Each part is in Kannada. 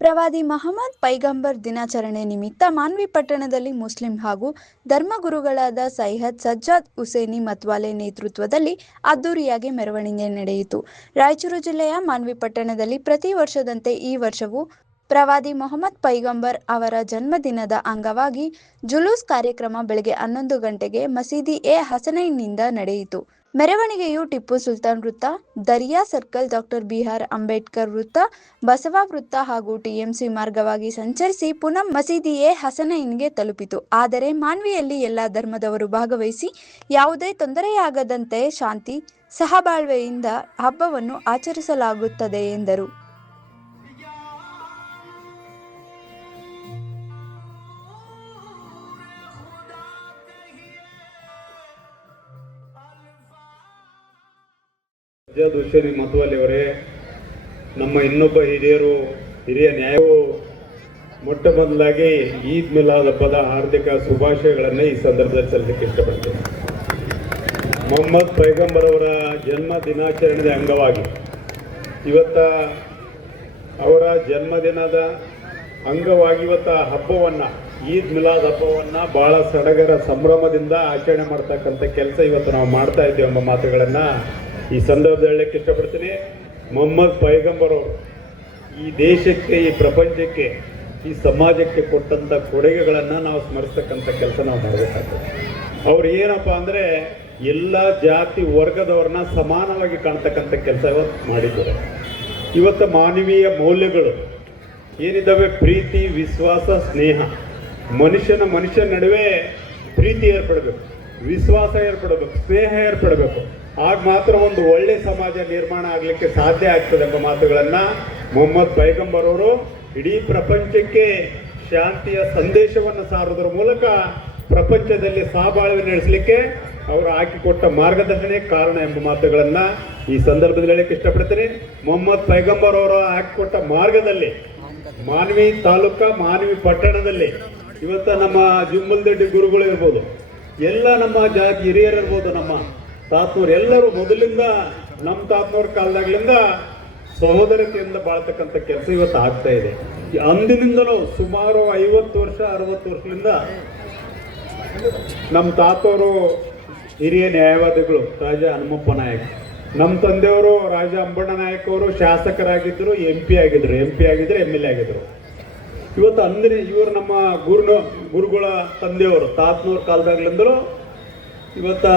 ಪ್ರವಾದಿ ಮಹಮ್ಮದ್ ಪೈಗಂಬರ್ ದಿನಾಚರಣೆ ನಿಮಿತ್ತ ಮಾನ್ವಿ ಪಟ್ಟಣದಲ್ಲಿ ಮುಸ್ಲಿಂ ಹಾಗೂ ಧರ್ಮಗುರುಗಳಾದ ಸೈಯದ್ ಸಜ್ಜಾದ್ ಹುಸೇನಿ ಮತ್ವಾಲೆ ನೇತೃತ್ವದಲ್ಲಿ ಅದ್ದೂರಿಯಾಗಿ ಮೆರವಣಿಗೆ ನಡೆಯಿತು. ರಾಯಚೂರು ಜಿಲ್ಲೆಯ ಮಾನ್ವಿ ಪಟ್ಟಣದಲ್ಲಿ ಪ್ರತಿ ವರ್ಷದಂತೆ ಈ ವರ್ಷವೂ ಪ್ರವಾದಿ ಮೊಹಮ್ಮದ್ ಪೈಗಂಬರ್ ಅವರ ಜನ್ಮದಿನದ ಅಂಗವಾಗಿ ಜುಲೂಸ್ ಕಾರ್ಯಕ್ರಮ ಬೆಳಗ್ಗೆ 11 ಗಂಟೆಗೆ ಮಸೀದಿ ಎ ಹಸನೈನ್ನಿಂದ ನಡೆಯಿತು. ಮೆರವಣಿಗೆಯು ಟಿಪ್ಪು ಸುಲ್ತಾನ್ ವೃತ್ತ, Dariya circle, doctor B R. Ambedkar ವೃತ್ತ, ಬಸವ ವೃತ್ತ ಹಾಗೂ ಟಿಎಂಸಿ ಮಾರ್ಗವಾಗಿ ಸಂಚರಿಸಿ ಪುನಃ ಮಸೀದಿ ಎ ಹಸನೈನ್ಗೆ ತಲುಪಿತು. ಆದರೆ ಮಾನ್ವಿಯಲ್ಲಿ ಎಲ್ಲ ಧರ್ಮದವರು ಭಾಗವಹಿಸಿ ಯಾವುದೇ ತೊಂದರೆಯಾಗದಂತೆ ಶಾಂತಿ ಸಹಬಾಳ್ವೆಯಿಂದ ಹಬ್ಬವನ್ನು ಆಚರಿಸಲಾಗುತ್ತದೆ ಎಂದರು. ಸಜ್ಜಾದ್ ಹುಸೇನಿ ಮತ್ವಾಲೆ ಅವರೇ, ನಮ್ಮ ಇನ್ನೊಬ್ಬ ಹಿರಿಯ ನ್ಯಾಯವು ಮೊಟ್ಟ ಮೊದಲಾಗಿ ಈದ್ ಮಿಲಾದ್ ಹಬ್ಬದ ಹಾರ್ದಿಕ ಶುಭಾಶಯಗಳನ್ನು ಈ ಸಂದರ್ಭದಲ್ಲಿ ಸಲ್ಲಿಸಲಿಕ್ಕೆ ಇಷ್ಟಪಡ್ತೇನೆ. ಮೊಹಮ್ಮದ್ ಪೈಗಂಬರ್ ಅವರ ಜನ್ಮ ದಿನಾಚರಣೆಯ ಅಂಗವಾಗಿ ಅವರ ಜನ್ಮದಿನದ ಅಂಗವಾಗಿ ಹಬ್ಬವನ್ನು, ಈದ್ ಮಿಲಾದ್ ಹಬ್ಬವನ್ನು ಬಹಳ ಸಡಗರ ಸಂಭ್ರಮದಿಂದ ಆಚರಣೆ ಮಾಡ್ತಕ್ಕಂಥ ಕೆಲಸ ಇವತ್ತು ನಾವು ಮಾಡ್ತಾ ಇದ್ದೇವೆ ಎಂಬ ಮಾತುಗಳನ್ನು ಈ ಸಂದರ್ಭದಲ್ಲಿ ಹೇಳಲಿಕ್ಕೆ ಇಷ್ಟಪಡ್ತೀನಿ. ಮೊಹಮ್ಮದ್ ಪೈಗಂಬರ್ ಅವರು ಈ ದೇಶಕ್ಕೆ, ಈ ಪ್ರಪಂಚಕ್ಕೆ, ಈ ಸಮಾಜಕ್ಕೆ ಕೊಟ್ಟಂಥ ಕೊಡುಗೆಗಳನ್ನು ನಾವು ಸ್ಮರಿಸ್ತಕ್ಕಂಥ ಕೆಲಸ ನಾವು ಮಾಡಬೇಕಾಗ್ತದೆ. ಅವ್ರು ಏನಪ್ಪ ಅಂದರೆ ಎಲ್ಲ ಜಾತಿ ವರ್ಗದವ್ರನ್ನ ಸಮಾನವಾಗಿ ಕಾಣ್ತಕ್ಕಂಥ ಕೆಲಸ ಇವತ್ತು ಮಾಡಿದ್ದಾರೆ. ಇವತ್ತು ಮಾನವೀಯ ಮೌಲ್ಯಗಳು ಏನಿದ್ದಾವೆ, ಪ್ರೀತಿ, ವಿಶ್ವಾಸ, ಸ್ನೇಹ, ಮನುಷ್ಯನ ನಡುವೆ ಪ್ರೀತಿ ಏರ್ಪಡಬೇಕು, ವಿಶ್ವಾಸ ಏರ್ಪಡಬೇಕು, ಸ್ನೇಹ ಏರ್ಪಡಬೇಕು. ಆಗ ಮಾತ್ರ ಒಂದು ಒಳ್ಳೆ ಸಮಾಜ ನಿರ್ಮಾಣ ಆಗಲಿಕ್ಕೆ ಸಾಧ್ಯ ಆಗ್ತದೆ ಎಂಬ ಮಾತುಗಳನ್ನು ಮೊಹಮ್ಮದ್ ಪೈಗಂಬರ್ ಅವರು ಇಡೀ ಪ್ರಪಂಚಕ್ಕೆ ಶಾಂತಿಯ ಸಂದೇಶವನ್ನು ಸಾರುವುದರ ಮೂಲಕ ಪ್ರಪಂಚದಲ್ಲಿ ಸಹಬಾಳ್ವೆ ನಡೆಸಲಿಕ್ಕೆ ಅವರು ಹಾಕಿಕೊಟ್ಟ ಮಾರ್ಗದರ್ಶನ ಕಾರಣ ಎಂಬ ಮಾತುಗಳನ್ನು ಈ ಸಂದರ್ಭದಲ್ಲಿ ಹೇಳಕ್ಕೆ ಇಷ್ಟಪಡ್ತೀನಿ. ಮೊಹಮ್ಮದ್ ಪೈಗಂಬರ್ ಅವರು ಹಾಕಿಕೊಟ್ಟ ಮಾರ್ಗದಲ್ಲಿ ಮಾನ್ವಿ ತಾಲೂಕ, ಮಾನ್ವಿ ಪಟ್ಟಣದಲ್ಲಿ ಇವತ್ತು ನಮ್ಮ ಜುಮ್ಮಲ್ದಡ್ಡಿ ಗುರುಗಳು ಇರ್ಬೋದು, ಎಲ್ಲ ನಮ್ಮ ಜಾತಿ ಹಿರಿಯರು ಇರ್ಬೋದು, ನಮ್ಮ ತಾತನವ್ರು ಎಲ್ಲರೂ ಮೊದಲಿಂದ ನಮ್ಮ ತಾತನವ್ರ ಕಾಲದಾಗ್ಲಿಂದ ಸಹೋದರತೆಯಿಂದ ಬಾಳ್ತಕ್ಕಂಥ ಕೆಲಸ ಇವತ್ತು ಆಗ್ತಾ ಇದೆ. ಅಂದಿನಿಂದಲೂ ಸುಮಾರು 50 ವರ್ಷ 60 ವರ್ಷದಿಂದ ನಮ್ಮ ತಾತವರು ಹಿರಿಯ ನ್ಯಾಯವಾದಿಗಳು ರಾಜ ಹನುಮಪ್ಪ ನಾಯಕ್, ನಮ್ಮ ತಂದೆಯವರು ರಾಜ ಅಂಬಣ್ಣ ನಾಯಕ್ ಅವರು ಶಾಸಕರಾಗಿದ್ದರು, MP ಆಗಿದ್ರು, MLA ಆಗಿದ್ರು. ಇವತ್ತು ಇವರು ನಮ್ಮ ಗುರುಗಳ ತಂದೆಯವರು ತಾತನವ್ರ ಕಾಲದಾಗ್ಲಿಂದಲೂ ಇವತ್ತು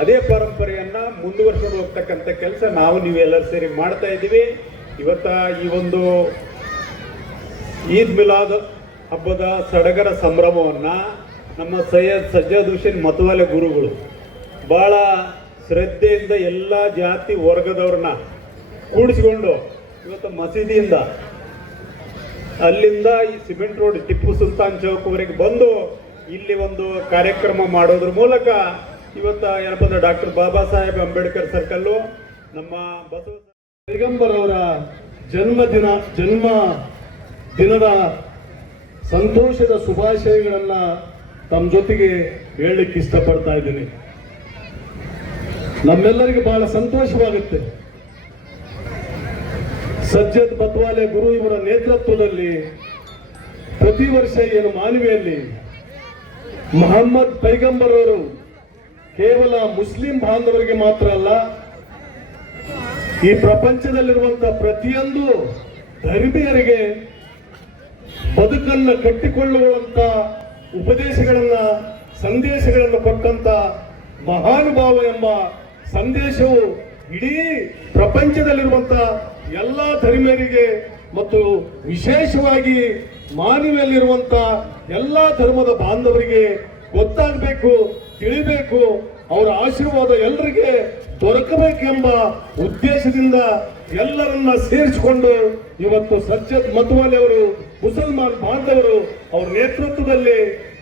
ಅದೇ ಪರಂಪರೆಯನ್ನು ಮುಂದುವರಿಸ್ಕೊಂಡು ಹೋಗ್ತಕ್ಕಂಥ ಕೆಲಸ ನೀವೆಲ್ಲರೂ ಸೇರಿ ಮಾಡ್ತಾ ಇದ್ದೀವಿ. ಇವತ್ತು ಈ ಒಂದು ಈದ್ ಮಿಲಾದ್ ಹಬ್ಬದ ಸಡಗರ ಸಂಭ್ರಮವನ್ನು ನಮ್ಮ ಸೈಯದ್ ಸಜ್ಜಾದ್ ಹುಸೇನಿ ಮತ್ವಾಲೆ ಗುರುಗಳು ಭಾಳ ಶ್ರದ್ಧೆಯಿಂದ ಎಲ್ಲ ಜಾತಿ ವರ್ಗದವ್ರನ್ನ ಕೂಡಿಸಿಕೊಂಡು ಇವತ್ತು ಮಸೀದಿಯಿಂದ ಅಲ್ಲಿಂದ ಈ ಸಿಮೆಂಟ್ ರೋಡ್ ಟಿಪ್ಪು ಸುಲ್ತಾನ್ ಚೌಕ್ವರೆಗೆ ಬಂದು ಇಲ್ಲಿ ಒಂದು ಕಾರ್ಯಕ್ರಮ ಮಾಡೋದ್ರ ಮೂಲಕ ಇವತ್ತು ಏನಪ್ಪ ಅಂದ್ರೆ ಡಾಕ್ಟರ್ ಬಾಬಾ ಸಾಹೇಬ್ ಅಂಬೇಡ್ಕರ್ ಸರ್ಕಲ್ಲು ನಮ್ಮ ಬಸವ ಪೈಗಂಬರ್ ಅವರ ಜನ್ಮ ದಿನದ ಸಂತೋಷದ ಶುಭಾಶಯಗಳನ್ನು ತಮ್ಮ ಜೊತೆಗೆ ಹೇಳಲಿಕ್ಕೆ ಇಷ್ಟಪಡ್ತಾ ಇದ್ದೀನಿ. ನಮ್ಮೆಲ್ಲರಿಗೆ ಬಹಳ ಸಂತೋಷವಾಗುತ್ತೆ. ಸಜ್ಜದ್ ಮತ್ವಾಲೆ ಗುರು ಇವರ ನೇತೃತ್ವದಲ್ಲಿ ಪ್ರತಿ ವರ್ಷ ಏನು ಮಾನವಿಯಲ್ಲಿ ಮೊಹಮ್ಮದ್ ಪೈಗಂಬರ್ ಅವರು ಕೇವಲ ಮುಸ್ಲಿಂ ಬಾಂಧವರಿಗೆ ಮಾತ್ರ ಅಲ್ಲ, ಈ ಪ್ರಪಂಚದಲ್ಲಿರುವಂತಹ ಪ್ರತಿಯೊಂದು ಧರ್ಮೀಯರಿಗೆ ಬದುಕನ್ನು ಕಟ್ಟಿಕೊಳ್ಳುವಂತ ಉಪದೇಶಗಳನ್ನ, ಸಂದೇಶಗಳನ್ನು ಕೊಟ್ಟಂತ ಮಹಾನುಭಾವ ಎಂಬ ಸಂದೇಶವು ಇಡೀ ಪ್ರಪಂಚದಲ್ಲಿರುವಂತಹ ಎಲ್ಲ ಧರ್ಮೀಯರಿಗೆ ಮತ್ತು ವಿಶೇಷವಾಗಿ ಮಾನವಿಯಲ್ಲಿರುವಂತ ಎಲ್ಲ ಧರ್ಮದ ಬಾಂಧವರಿಗೆ ಗೊತ್ತಾಗಬೇಕು, ತಿಳಿಬೇಕು, ಅವರ ಆಶೀರ್ವಾದ ಎಲ್ಲರಿಗೆ ದೊರಕಬೇಕೆಂಬ ಉದ್ದೇಶದಿಂದ ಎಲ್ಲರನ್ನ ಸೇರಿಸಿಕೊಂಡು ಇವತ್ತು ಸಜ್ಜದ್ ಮತ್ವಾಲೆ ಅವರು ಮುಸಲ್ಮಾನ್ ಬಾಂಧವರು ಅವರ ನೇತೃತ್ವದಲ್ಲಿ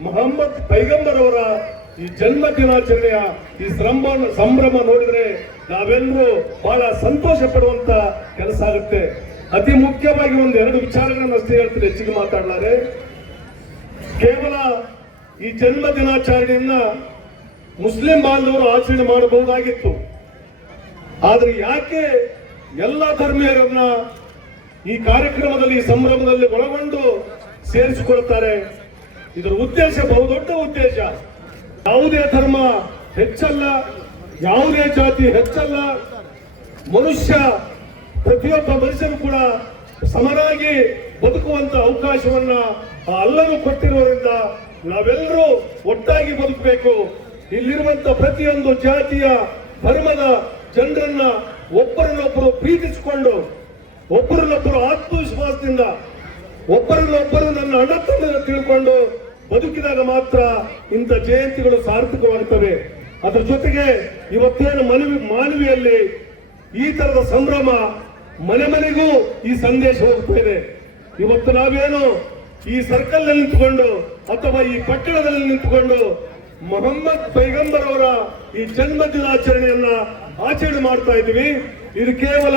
ಮೊಹಮ್ಮದ್ ಪೈಗಂಬರ್ ಅವರ ಈ ಜನ್ಮ ದಿನಾಚರಣೆಯ ಈ ಸಂಭ್ರಮ ನೋಡಿದ್ರೆ ನಾವೆಲ್ಲರೂ ಬಹಳ ಸಂತೋಷ ಪಡುವಂತ ಕೆಲಸ ಆಗುತ್ತೆ. ಅತಿ ಮುಖ್ಯವಾಗಿ 2 ವಿಚಾರಗಳನ್ನು ಅಷ್ಟೇ ಹೇಳ್ತೀನಿ, ಹೆಚ್ಚಿಗೆ ಮಾತಾಡಲಾರೆ. ಕೇವಲ ಈ ಜನ್ಮ ದಿನಾಚರಣೆಯನ್ನ ಮುಸ್ಲಿಂ ಬಾಂಧವರು ಆಚರಣೆ ಮಾಡಬಹುದಾಗಿತ್ತು, ಆದ್ರೆ ಯಾಕೆ ಎಲ್ಲ ಧರ್ಮೀಯರನ್ನ ಈ ಕಾರ್ಯಕ್ರಮದಲ್ಲಿ ಈ ಸಂಭ್ರಮದಲ್ಲಿ ಒಳಗೊಂಡು ಸೇರಿಸಿಕೊಳ್ಳುತ್ತಾರೆ. ಇದರ ಉದ್ದೇಶ ಬಹುದೊಡ್ಡ ಉದ್ದೇಶ. ಯಾವುದೇ ಧರ್ಮ ಹೆಚ್ಚಲ್ಲ, ಯಾವುದೇ ಜಾತಿ ಹೆಚ್ಚಲ್ಲ. ಮನುಷ್ಯ ಪ್ರತಿಯೊಬ್ಬ ಮನುಷ್ಯನು ಕೂಡ ಸಮನಾಗಿ ಬದುಕುವಂತ ಅವಕಾಶವನ್ನ ಅಲ್ಲರೂ ಕೊಟ್ಟಿರುವುದರಿಂದ ನಾವೆಲ್ಲರೂ ಒಟ್ಟಾಗಿ ಬದುಕಬೇಕು. ಇಲ್ಲಿರುವಂತ ಪ್ರತಿಯೊಂದು ಜಾತಿಯ ಧರ್ಮದ ಜನರನ್ನ ಒಬ್ಬರನ್ನೊಬ್ಬರು ಪ್ರೀತಿಸಿಕೊಂಡು, ಒಬ್ಬರನ್ನೊಬ್ಬರು ಆತ್ಮವಿಶ್ವಾಸದಿಂದ, ಒಬ್ಬರನ್ನೊಬ್ಬರು ನನ್ನ ಅಣ್ಣ ತಮ್ಮನ್ನ ತಿಳ್ಕೊಂಡು ಬದುಕಿದಾಗ ಮಾತ್ರ ಇಂಥ ಜಯಂತಿಗಳು ಸಾರ್ಥಕವಾಗುತ್ತವೆ. ಅದರ ಜೊತೆಗೆ ಇವತ್ತೇನು ಮಾನವಿಯಲ್ಲಿ ಈ ತರದ ಸಂಭ್ರಮ ಮನೆ ಮನೆಗೂ ಈ ಸಂದೇಶ ಹೋಗ್ತಾ ಇದೆ. ಇವತ್ತು ನಾವೇನು ಈ ಸರ್ಕಲ್ ನಲ್ಲಿ ನಿಂತುಕೊಂಡು ಅಥವಾ ಈ ಪಟ್ಟಣದಲ್ಲಿ ನಿಂತುಕೊಂಡು ಮೊಹಮ್ಮದ್ ಪೈಗಂಬರ್ ಅವರ ಈ ಜನ್ಮ ದಿನಾಚರಣೆಯನ್ನ ಆಚರಣೆ ಮಾಡ್ತಾ ಇದ್ದೀವಿ. ಇದು ಕೇವಲ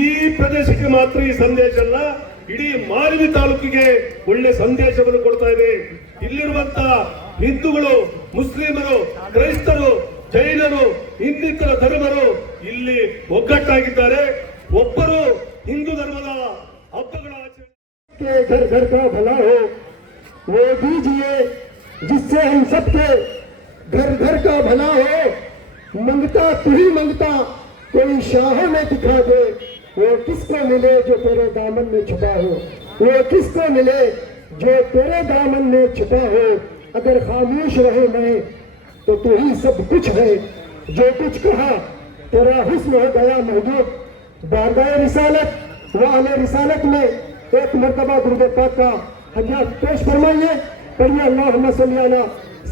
ಈ ಪ್ರದೇಶಕ್ಕೆ ಮಾತ್ರ ಈ ಸಂದೇಶ ಅಲ್ಲ, ಇಡೀ ಮಾನವಿ ತಾಲೂಕಿಗೆ ಒಳ್ಳೆ ಸಂದೇಶವನ್ನು ಕೊಡ್ತಾ ಇದೆ. ಇಲ್ಲಿರುವಂತ ಹಿಂದೂಗಳು, ಮುಸ್ಲಿಮರು, ಕ್ರೈಸ್ತರು, ಜೈನರು, ಇನ್ನಿತರ ಧರ್ಮರು ಇಲ್ಲಿ ಒಗ್ಗಟ್ಟಾಗಿದ್ದಾರೆ. ಒಬ್ಬರು ಹಿಂದೂ ಧರ್ಮದ ಹಬ್ಬಗಳ ಆಚರಣೆ घर घर का भला हो वो दीजिए जिससे हम सबके घर घर का भला हो. मंगता तू ही मंगता कोई शाह में दिखा दे. वो किसको मिले जो तेरे दामन में छुपा हो. वो किसको मिले जो तेरे दामन में छुपा हो. अगर खामोश रहे मैं तो तू ही सब कुछ है. जो कुछ कहा तेरा हुस्न हो गया महबूब. बारगाह रिसालत व आले रिसालत में एक मरतबा दुरूद पाक का हदिया पेश फरमाइए. पढ़िए अल्लाहुम्मा सल्ली अला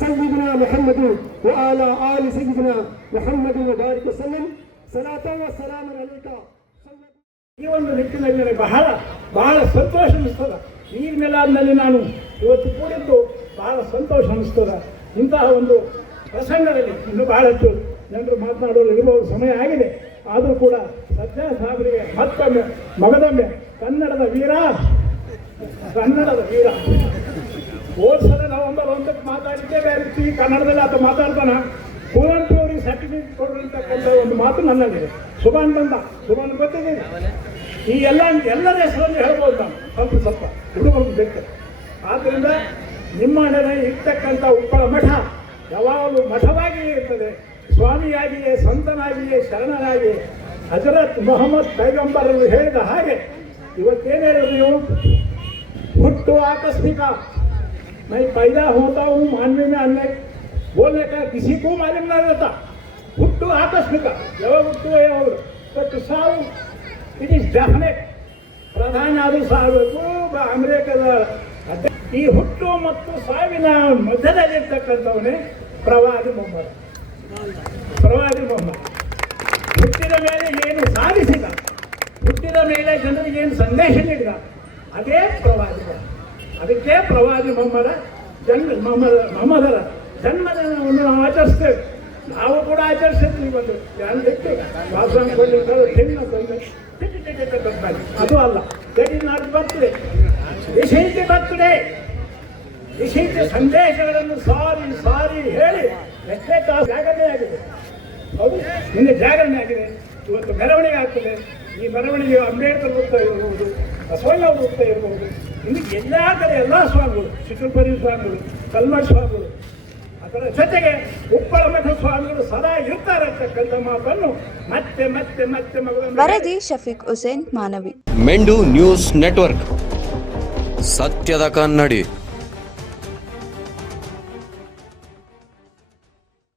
सय्यिदिना मुहम्मद व अला आलि सय्यिदिना मुहम्मद व बारिक वसल्लम ಸಲಾತನ್ ವ ಸಲಾಮನ್ ಅಲೈಕಾ. ಈ ಒಂದು ನಿಟ್ಟಿನಲ್ಲಿ ನನಗೆ ಬಹಳ ಬಹಳ ಸಂತೋಷ ಅನಿಸ್ತದ. ಈದ್ ಮಿಲಾದ್ನಲ್ಲಿ ನಾನು ಇವತ್ತು ಕೂಡಿದ್ದು ಬಹಳ ಸಂತೋಷ ಅನಿಸ್ತದ. ಇಂತಹ ಒಂದು ಪ್ರಸಂಗದಲ್ಲಿ ಇನ್ನು ಬಹಳಷ್ಟು ಜನರು ಮಾತನಾಡಲು ಇರಬಹುದು, ಸಮಯ ಆಗಿದೆ. ಆದರೂ ಕೂಡ ಸಜ್ಜಾ ಸಾಹೇಬರಿಗೆ ಮತ್ತೊಮ್ಮೆ ಮಗದೊಮ್ಮೆ ಕನ್ನಡದ ವೀರ ಹೋದ್ಸಲ ನವೆಂಬರ್ 1ಕ್ಕೆ ಮಾತಾಡಿದ್ದೇವೆ. ಈ ಕನ್ನಡದಲ್ಲಿ ಆತ ಮಾತಾಡ್ತಾನ. ಕುವೆಂಪು ಅವರಿಗೆ ಸರ್ಟಿಫಿಕೇಟ್ ಕೊಡಿರ್ತಕ್ಕಂಥ ಒಂದು ಮಾತು ನನ್ನಲ್ಲಿದೆ. ಸುಭಾನ್ ಗೊತ್ತಿದೆ. ಈ ಎಲ್ಲರ ಹೆಸರಲ್ಲಿ ಹೇಳ್ಬೋದು ನಾನು, ಸ್ವಲ್ಪ ಹುಡುಗರು ಬೇಕು. ಆದ್ದರಿಂದ ನಿಮ್ಮ ಮನೆ ಇರ್ತಕ್ಕಂಥ ಉಪ್ಪಳ ಮಠ ಯಾವಾಗಲೂ ಮಠವಾಗಿಯೇ ಇರ್ತದೆ. ಸ್ವಾಮಿಯಾಗಿಯೇ, ಸಂತನಾಗಿಯೇ, ಶರಣನಾಗಿಯೇ ಹಜರತ್ ಮೊಹಮ್ಮದ್ ಪೈಗಂಬರರು ಹೇಳಿದ ಹಾಗೆ ಇವತ್ತೇನು ಹೇಳಿದ್ರು ನೀವು? ಹುಟ್ಟು ಆಕಸ್ಮಿಕ. मैं पैदा होता हूँ मानवी में अन्य बोलने का किसी को मालूम नहीं रहता. ಹುಟ್ಟು ಆಕಸ್ಮಿಕ. ಯಾವಾಗ ಹುಟ್ಟುವ ಯಾವಾಗ ಬಟ್ ಸಾವು ಇಟ್ ಈಸ್ ಡೆಫಿನೆಟ್. ಪ್ರಧಾನಿ ಆದರೂ ಸಾಗಬೇಕು. ಅಮೆರಿಕದ ಈ ಹುಟ್ಟು ಮತ್ತು ಸಾವಿನ ಮಧ್ಯದಲ್ಲಿರ್ತಕ್ಕಂಥವನೇ ಪ್ರವಾದಿ ಮೊಹಮ್ಮದ್. ಹುಟ್ಟಿದ ಮೇಲೆ ಏನು ಸಾಧಿಸಿದ, ಹುಟ್ಟಿದ ಮೇಲೆ ಜನರಿಗೆ ಏನು ಸಂದೇಶ ನೀಡಿದ, ಅದೇ ಪ್ರವಾದಿ ಮೊಹಮ್ಮದ್. ಅದಕ್ಕೆ ಪ್ರವಾದಿ ಮೊಹಮ್ಮದರ ಜನ್ಮದಿನವನ್ನು ನಾವು ಆಚರಿಸ್ತೇವೆ. ನಾವು ಕೂಡ ಆಚರಿಸ್ತೀವಿ. ಒಂದು ಅದು ಅಲ್ಲ, ದಟ್ ಇಸ್ ನಾಟ್ ಬರ್ತ್ಡೇ. ವಿಶೇಷ ಬರ್ತ್ಡೇ, ವಿಶೇಷ ಸಂದೇಶಗಳನ್ನು ಸಾರಿ ಹೇಳಿ ಎಷ್ಟೇ ಜಾಗರಣೆ ಆಗಿದೆ. ಹೌದು, ನಿನ್ನೆ ಜಾಗರಣೆ ಆಗಿದೆ, ಇವತ್ತು ಮೆರವಣಿಗೆ ಆಗ್ತದೆ. ಈ ಮೆರವಣಿಗೆ ಅಂಬೇಡ್ಕರ್ ವೃತ್ತ ಇರಬಹುದು, ಬಸವಣ್ಣ ವೃತ್ತ ಇರಬಹುದು, ಇನ್ನು ಎಲ್ಲ ಕಡೆ ಎಲ್ಲ ಸ್ವಾಮಿಗಳು, ಚಿತ್ರಪರಿ ಸ್ವಾಮಿಗಳು, ಕಲ್ಮಠ ಸ್ವಾಮಿಗಳು, ಅದರ ಜೊತೆಗೆ ಉಪ್ಪಳ ಮಠ ಸ್ವಾಮಿಗಳು ಸದಾ ಇರ್ತಾರೆ ಅಂತಕ್ಕಂಥ ಮಾತನ್ನು ಮತ್ತೆ ಮತ್ತೆ ಮತ್ತೆ ವರದಿ ಶಫೀಕ್ ಹುಸೇನ್, ಮಾನವಿ. ಮೆಂಡು ನ್ಯೂಸ್ ನೆಟ್ವರ್ಕ್, ಸತ್ಯದ ಕನ್ನಡಿ.